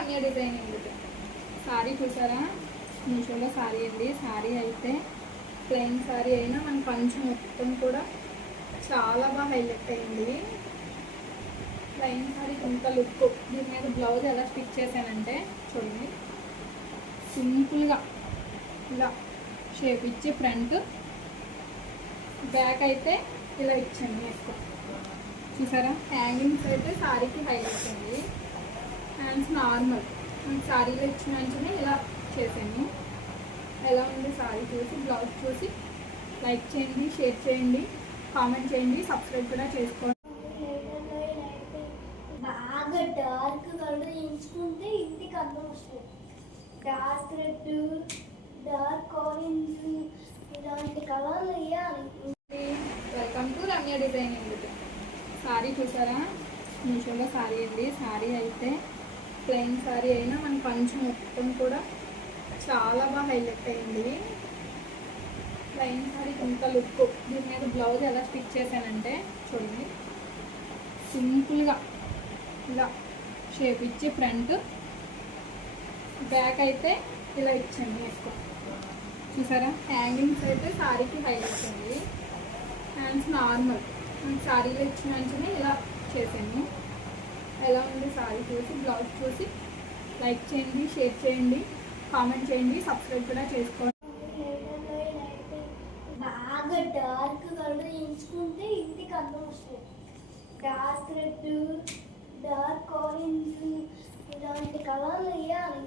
Ramya designing. Sorry చూసారా, మీషోలో sorry అండి. సారీ అయితే ప్లెయిన్ సారీ అయినా మన పంచ మొత్తం కూడా చాలా బాగా హైలైట్ అయింది. ప్లెయిన్ సారీ ఇంత లుక్. దీని మీద బ్లౌజ్ ఎలా స్టిచ్ చేశానంటే చూడండి, సింపుల్గా ఇలా షేప్ ఇచ్చి ఫ్రంట్, బ్యాక్ అయితే ఇలా ఇచ్చాను ఎక్కువ. చూసారా, హ్యాంగింగ్స్ అయితే సారీకి హైలైట్ అండి. హ్యాండ్స్ నార్మల్ సారీలో ఇచ్చిన వెంటనే ఇలా చేశాను. ఎలా ఉంది సారీ చూసి, బ్లౌజ్ చూసి లైక్ చేయండి, షేర్ చేయండి, కామెంట్ చేయండి, సబ్స్క్రైబ్ కూడా చేసుకోండి. బాగా డార్క్ కలర్ ఎంచుకుంటే ఇంటికి అందం వస్తుంది. డార్క్ రెడ్, డార్క్ ఆరెంజ్ ఇలాంటి కలర్లు వేయాలి. Welcome to Ramya designing. Sorry చూసారా, మీషోలో సారీ అండి. సారీ అయితే ప్లెయిన్ సారీ అయినా మన పంచ మొత్తం కూడా చాలా బాగా హైలైట్ అయింది. ప్లెయిన్ సారీ ఇంత లుక్. దీని మీద బ్లౌజ్ ఎలా స్టిచ్ చేశానంటే చూడండి, సింపుల్గా ఇలా షేప్ ఇచ్చి ఫ్రంట్, బ్యాక్ అయితే ఇలా ఇచ్చాను ఎక్కువ. చూసారా, హ్యాంగింగ్స్ అయితే సారీకి హైలైట్ అండి. హ్యాండ్స్ నార్మల్ సారీలో ఇచ్చిన వెంటనే ఇలా చేశాను. ఎలా ఉంది సారీ చూసి, బ్లౌజ్ చూసి లైక్ చేయండి, షేర్ చేయండి, కామెంట్ చేయండి, సబ్స్క్రైబ్ కూడా చేసుకోండి. బాగా డార్క్ కలర్ ఎంచుకుంటే ఇంటికి అందం వస్తుంది. డార్క్ రెడ్, డార్క్ ఆరెంజ్ ఇలాంటి కలర్లు వేయాలి.